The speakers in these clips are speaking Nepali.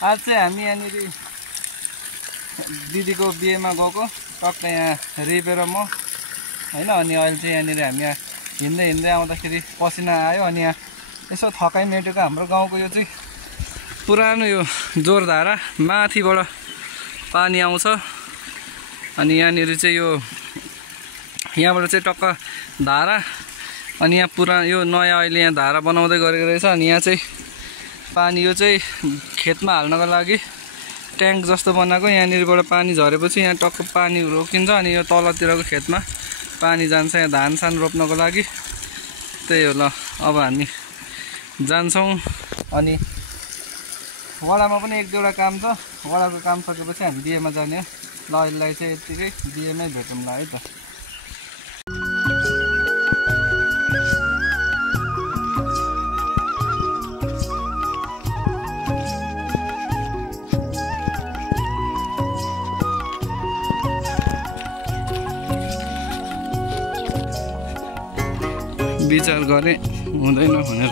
आज चाहिँ हामी यहाँनिर दिदीको बिहेमा गएको टक्क यहाँ रिबेर म हैन। अनि अहिले चाहिँ यहाँनिर हामी हिँड्दै हिँड्दै आउँदाखेरि पसिना आयो। अनि यहाँ यसो थकाइ मेटेको हाम्रो गाउँको यो चाहिँ पुरानो यो जोरधारा माथिबाट पानी आउँछ। अनि यहाँनिर चाहिँ यो यहाँबाट चाहिँ टक्क धारा अनि यहाँ पुरानो यो नयाँ अहिले यहाँ धारा बनाउँदै गरेको रहेछ। अनि यहाँ चाहिँ पानी यो चाहिँ खेतमा हाल्नको लागि ट्याङ्क जस्तो बनाएको। यहाँनिरबाट पानी झरेपछि यहाँ टक्क पानी रोकिन्छ अनि यो तलतिरको खेतमा पानी जान्छ यहाँ धान सान रोप्नको लागि। त्यही हो ल, अब हामी जान्छौँ। अनि वडामा पनि एक दुईवटा काम छ, वडाको काम सकेपछि हामी बिहेमा जाने हो। ल अहिलेलाई चाहिँ यत्तिकै बिहेमै भेटौँला है त। विचार गरे हुँदैन भनेर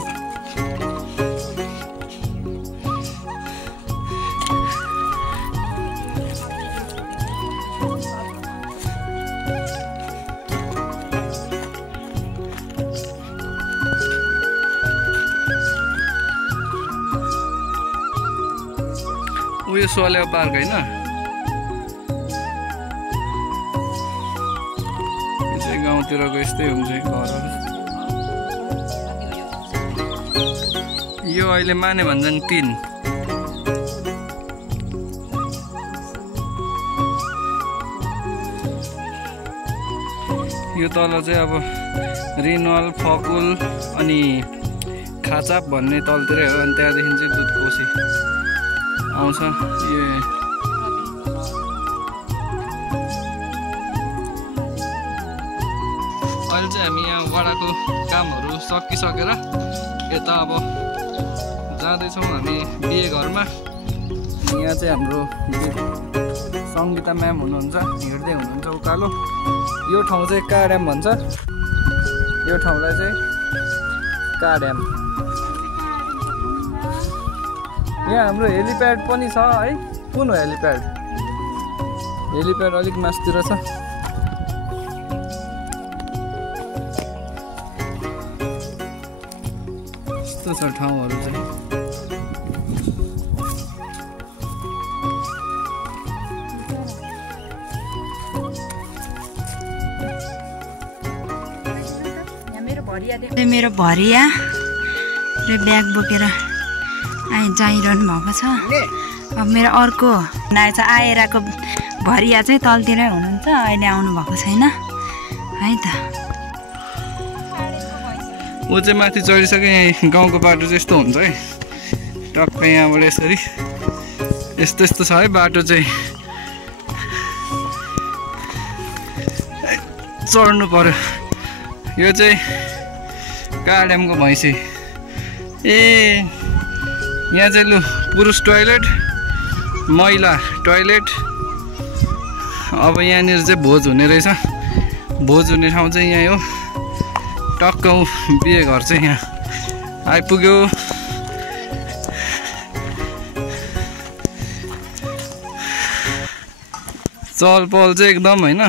उयो सोल्या पार्क हैन, यो चाहिँ गाउँतिरको यस्तै हुन्छ घरहरू। यो अहिले माने भन्जन 3 यो तल चाहिँ अब रिनवाल फकुल अनि खाचाप भन्ने तलतिरै हो। अनि त्यहाँदेखि चाहिँ दुधकोशी आउँछ। यो अहिले चाहिँ हामी यहाँ वडाको कामहरू सकिसकेर यता अब जाँदैछौँ हामी बिहे घरमा। यहाँ चाहिँ हाम्रो सङ्गीता म्याम हुनुहुन्छ, हिँड्दै हुनुहुन्छ उकालो। यो ठाउँ चाहिँ का ड्याम भन्छ, यो ठाउँलाई चाहिँ का ड्याम। यहाँ हाम्रो हेलिप्याड पनि छ है। कुन हो हेलिप्याड? हेलिप्याड अलिक मास्तिर छ। यस्तो छ ठाउँहरू चाहिँ। मेरो भरिया र ब्याग बोकेर जाइरहनु भएको छ। अब मेरो अर्को नाइचा आएरको भरिया चाहिँ तलतिरै हुनुहुन्छ, अहिले आउनु भएको छैन है त। ऊ चाहिँ माथि चढिसक्यो। यहाँ गाउँको बाटो चाहिँ यस्तो हुन्छ है, टक्क यहाँबाट यसरी यस्तो यस्तो छ है बाटो चाहिँ। चढ्नु पर्यो। यो चाहिँ काड्यामको भैँसी। ए यहाँ चाहिँ लु पुरुष टोइलेट, महिला टोइलेट। अब यहाँनिर चाहिँ भोज हुने रहेछ। भोज हुने ठाउँ चाहिँ यहाँ हो। टक्क बिहे घर चाहिँ यहाँ आइपुग्यो। चहल पहल चाहिँ एकदम होइन,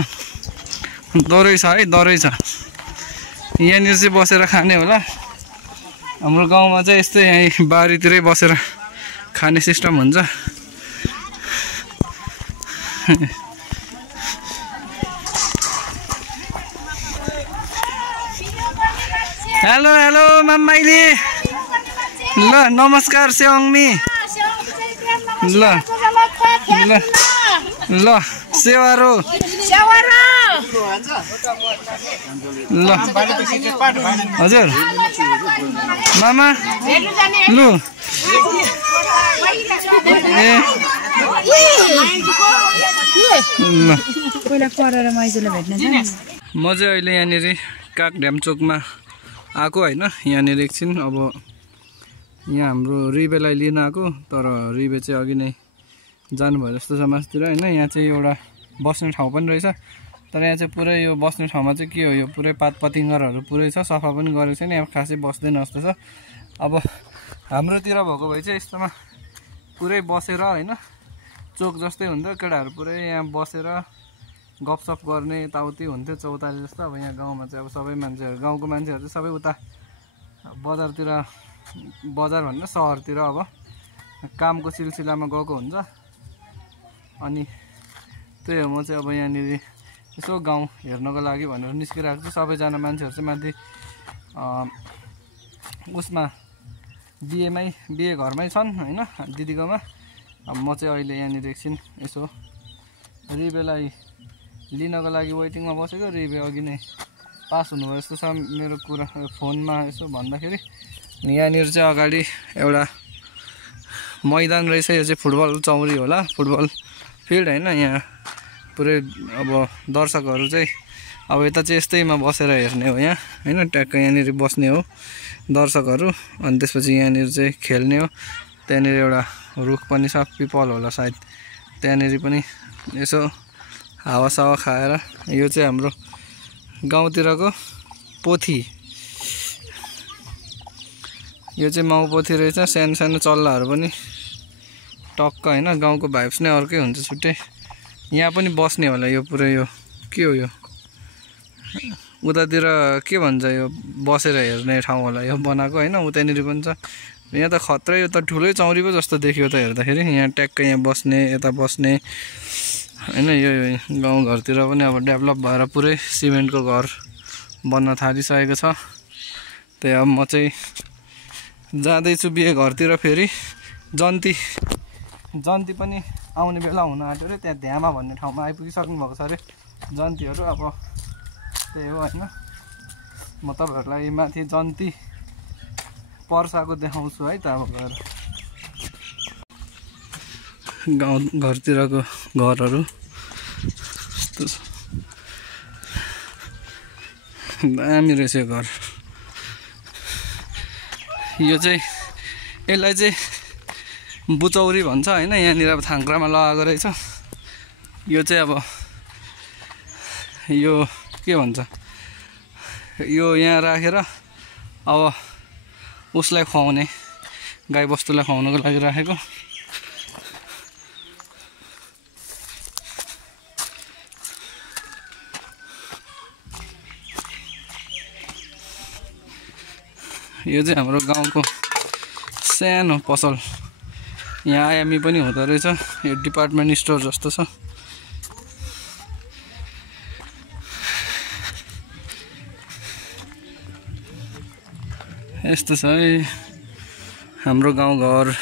डरै छ है, डरै छ। यहाँनिर चाहिँ बसेर खाने होला। हाम्रो गाउँमा चाहिँ यस्तै यहाँ बारीतिरै बसेर खाने सिस्टम हुन्छ। हेलो हेलो मामाइली। ल नमस्कार सेवाङमी। ल ल ल सेवारो ल हजुर मामा लु ए ल पहिला परेर माइजूलाई भेट्न छ। म चाहिँ अहिले यहाँनिर काकड्याम चोकमा आएको होइन। यहाँनिर एकछिन अब यहाँ हाम्रो रिबेलाई लिन आएको, तर रिबे चाहिँ अघि नै जानुभयो जस्तो छ मासतिर होइन। यहाँ चाहिँ एउटा बस्ने ठाउँ पनि रहेछ, तर यहाँ चाहिँ पुरै यो बस्ने ठाउँमा चाहिँ के हो, यो पुरै पातपतिङ्गरहरू पुरै छ, सफा पनि गरेको छैन। यहाँ खासै बस्दैन जस्तो छ। अब हाम्रोतिर भएको भए चाहिँ यस्तोमा पुरै बसेर हैन चोक जस्तै हुन्थ्यो केटाहरू पुरै यहाँ बसेर गफसफ गर्ने यताउति हुन्थ्यो चौतारी जस्तो। अब यहाँ गाउँमा चाहिँ अब सबै मान्छेहरू गाउँको मान्छेहरू चाहिँ सबै उता बजारतिर बजार भन्दा सहरतिर अब कामको सिलसिलामा गएको हुन्छ। अनि त्यही हो म चाहिँ अब यहाँनिर यसो गाउँ हेर्नको लागि भनेर निस्किरहेको छु। सबैजना मान्छेहरू चाहिँ माथि उसमा बिहे घरमै छन् हैन दिदीकोमा। अब म चाहिँ अहिले यहाँनिर एकछिन यसो रिबेलाई लिनको लागि वेटिङमा बसेको। रिबे अघि नै पास हुनुभयो जस्तो छ मेरो कुरा फोनमा यसो भन्दाखेरि। यहाँनिर चाहिँ अगाडि एउटा मैदान रहेछ, यो चाहिँ फुटबल चौरी होला, फुटबल फिल्ड हैन। यहाँ पुरै अब दर्शकहरू चाहिँ अब यता चाहिँ यस्तैमा बसेर हेर्ने हो यहाँ हैन, ट्याक्क यहाँनिर बस्ने हो दर्शकहरू। अनि त्यसपछि यहाँनिर चाहिँ खेल्ने हो। त्यहाँनिर एउटा रुख पनि छ, पिपल होला सायद, त्यहाँनिर पनि यसो हावासावा खाएर। यो चाहिँ हाम्रो गाउँतिरको पोथी, यो चाहिँ माउ पोथी रहेछ। सानो सानो चल्लाहरू पनि टक्क हैन, गाउँको भाइब्स नै अर्कै हुन्छ छुट्टै। यहाँ पनि बस्ने होला यो पुरै। यो के हो यो उतातिर के भन्छ, यो बसेर हेर्ने ठाउँ होला यो बनाएको हैन। उतानिर पनि छ। यहाँ त खत्रै, यो त ठुलै चौरी पो जस्तो देखियो त हेर्दाखेरि। यहाँ ट्याक्क यहाँ बस्ने, यता बस्ने हैन। यो गाउँघरतिर पनि अब डेभलप भएर पुरै सिमेन्टको घर बन्न थालिसकेको छ। त्यही अब म चाहिँ जाँदैछु बिहे घरतिर। फेरि जन्ती पनि आउने बेला हुन आँट्यो अरे। त्यहाँ ध्यामा भन्ने ठाउँमा आइपुगिसक्नु भएको छ अरे जन्तीहरू। अब त्यही हो हैन, म तपाईँहरूलाई माथि जन्ती पर्साको देखाउँछु है त। अब गएर गाउँ घरतिरको घरहरू यस्तो दामी रहेछ घर। यो चाहिँ यसलाई चाहिँ बुचौरी भन्छ हैन। यहाँनिर अब थाङ्क्रामा लगाएको रहेछ। यो चाहिँ अब यो के भन्छ, यो यहाँ राखेर अब उसलाई खुवाउने, गाई बस्तुलाई खुवाउनको लागि राखेको। यो चाहिँ हाम्रो गाउँको सानो पसल। यहाँ आयामी पनि हुँदो रहेछ। यो डिपार्टमेन्ट स्टोर जस्तो छ। यस्तो छ है हाम्रो गाउँघर।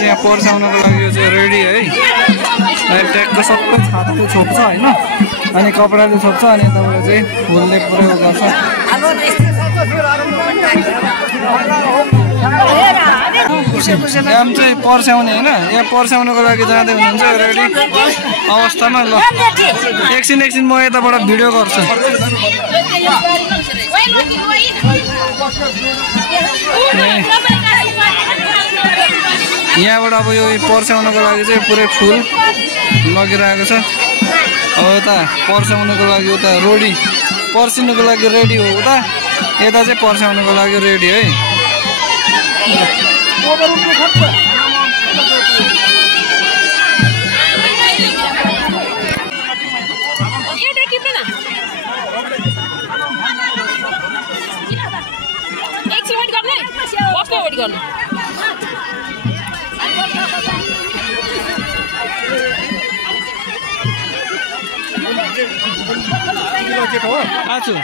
यहाँ पर्साउनको लागि यो चाहिँ रेडी है। ट्यागको सबै छातले छोप्छ होइन, अनि कपडाले छोप्छ, अनि यताबाट चाहिँ फुलले प्रयोग गर्छ। यहाँ चाहिँ पर्स्याउने होइन, यहाँ पर्स्याउनको लागि जाँदै हुनुहुन्छ रेडी अवस्थामा। ल एकछिन म यताबाट भिडियो गर्छु। यहाँबाट अब यो पर्स्याउनको लागि चाहिँ पुरै फुल लगिरहेको छ। अब यता पर्स्याउनको लागि उता रोडी पर्सिनुको लागि रेडी हो, उता यता चाहिँ पर्स्याउनको लागि रेडी है। एकछिन वेट गर्ने, बस्नु वेट गर्नु। बजेको हो आछु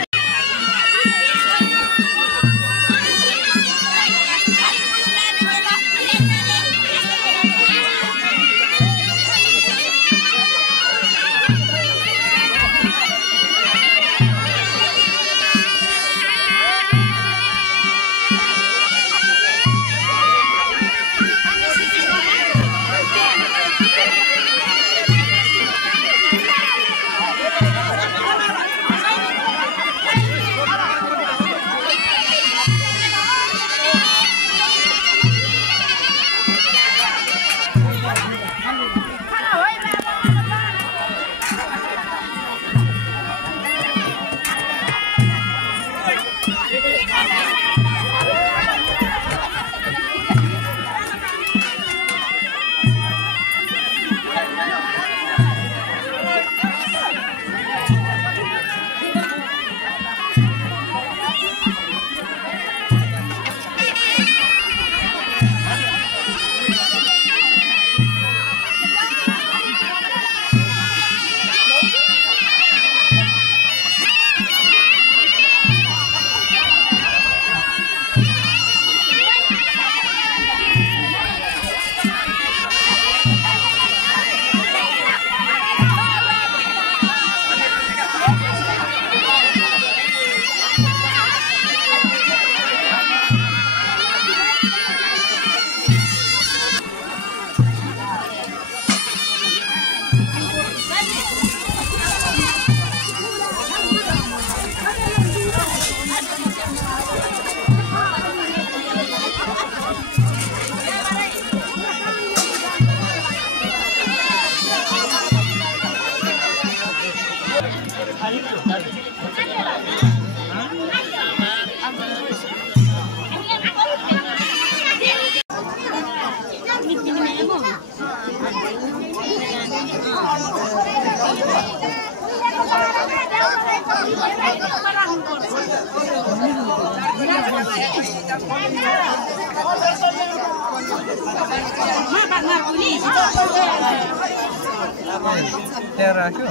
त्यहाँ राख्यो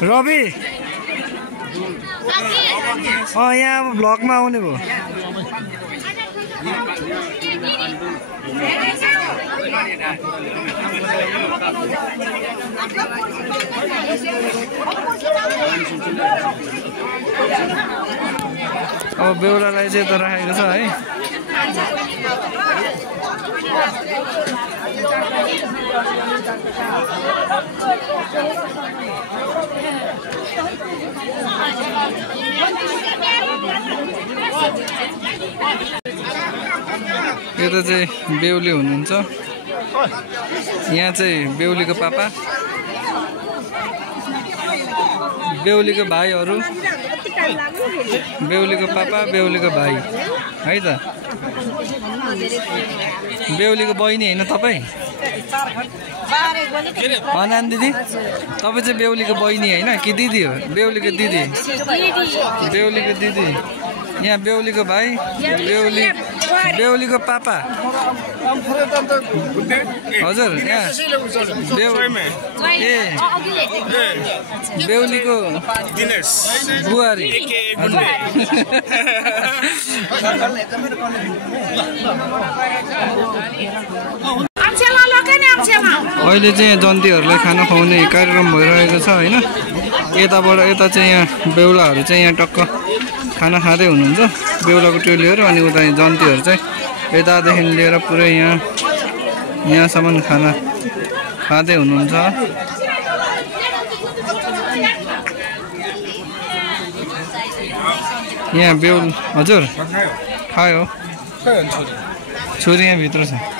रवि यहाँ अब भ्लगमा आउने भयो अब बेहुलालाई चाहिँ यता राखेको छ है यो त चाहिँ बेहुली हुनुहुन्छ यहाँ चाहिँ बेहुलीको पापा बेहुलीको भाइहरू बेहुलीको पापा बेहुलीको भाइ है त बेहुलीको बहिनी होइन तपाईँ अनान दिदी तपाईँ चाहिँ बेहुलीको बहिनी होइन कि दिदी हो बेहुलीको दिदी बेहुलीको दिदी यहाँ बेहुलीको भाइ बेहुलीको पापा हजुर यहाँ ए बेहुलीको बुहारी अहिले चाहिँ यहाँ जन्तीहरूलाई खाना खुवाउने कार्यक्रम भइरहेको छ होइन यताबाट यता चाहिँ यहाँ बेहुलाहरू चाहिँ यहाँ टक्क खाना खाँदै हुनुहुन्छ बेहुलाको टोलीहरू अनि उता जन्तीहरू चाहिँ यतादेखि लिएर पुरै यहाँसम्म खाना खाँदै हुनुहुन्छ यहाँ बेहुल हजुर खायो छोरी यहाँ भित्र छ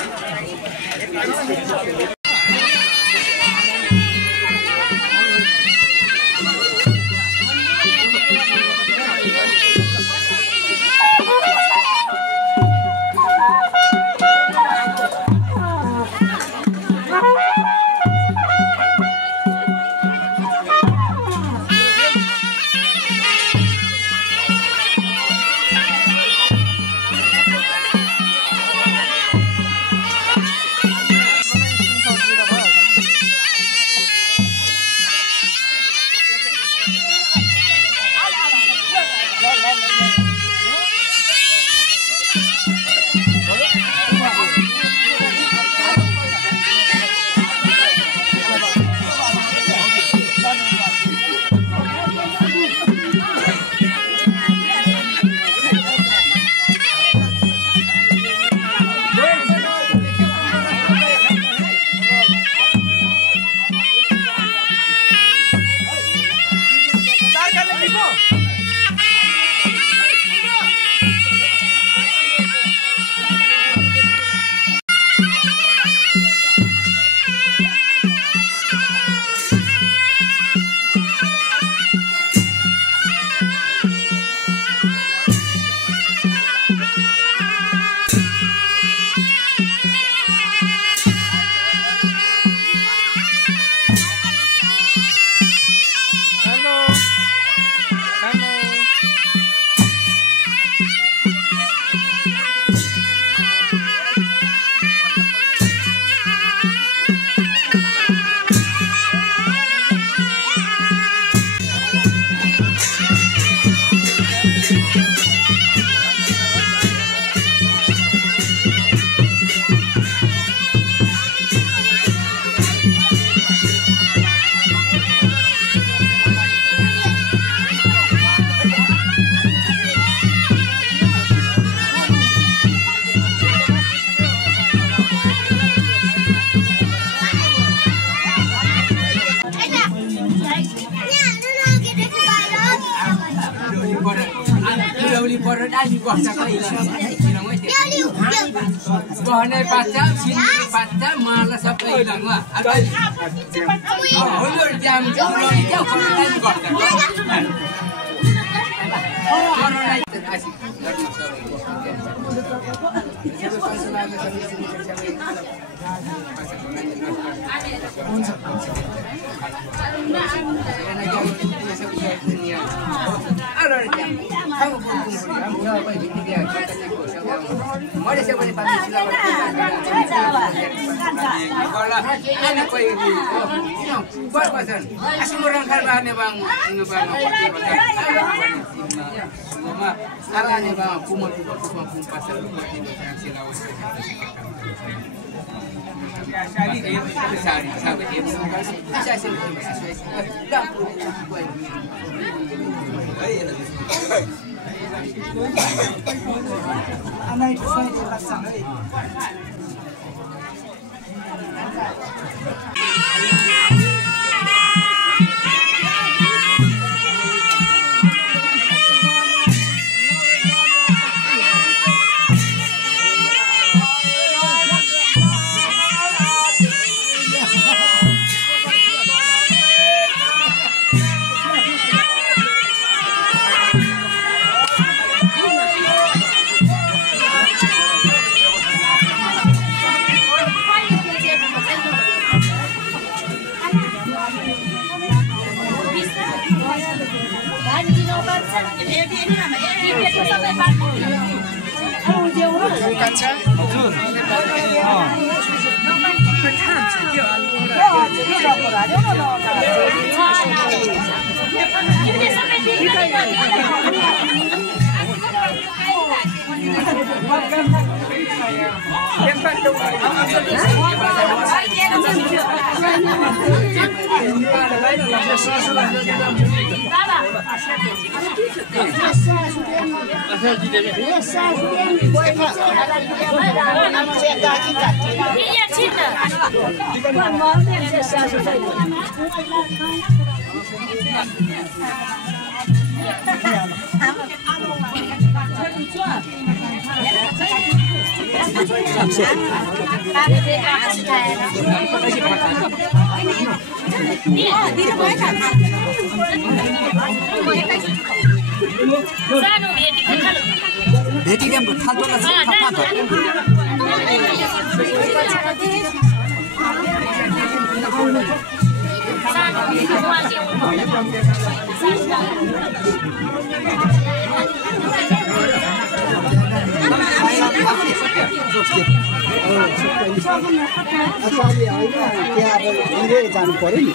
गोली परेर डाली बस्छ गहने पाच्चा सिन्की पाच्चा माला सबै इलामा जाम जानु पर्यो नि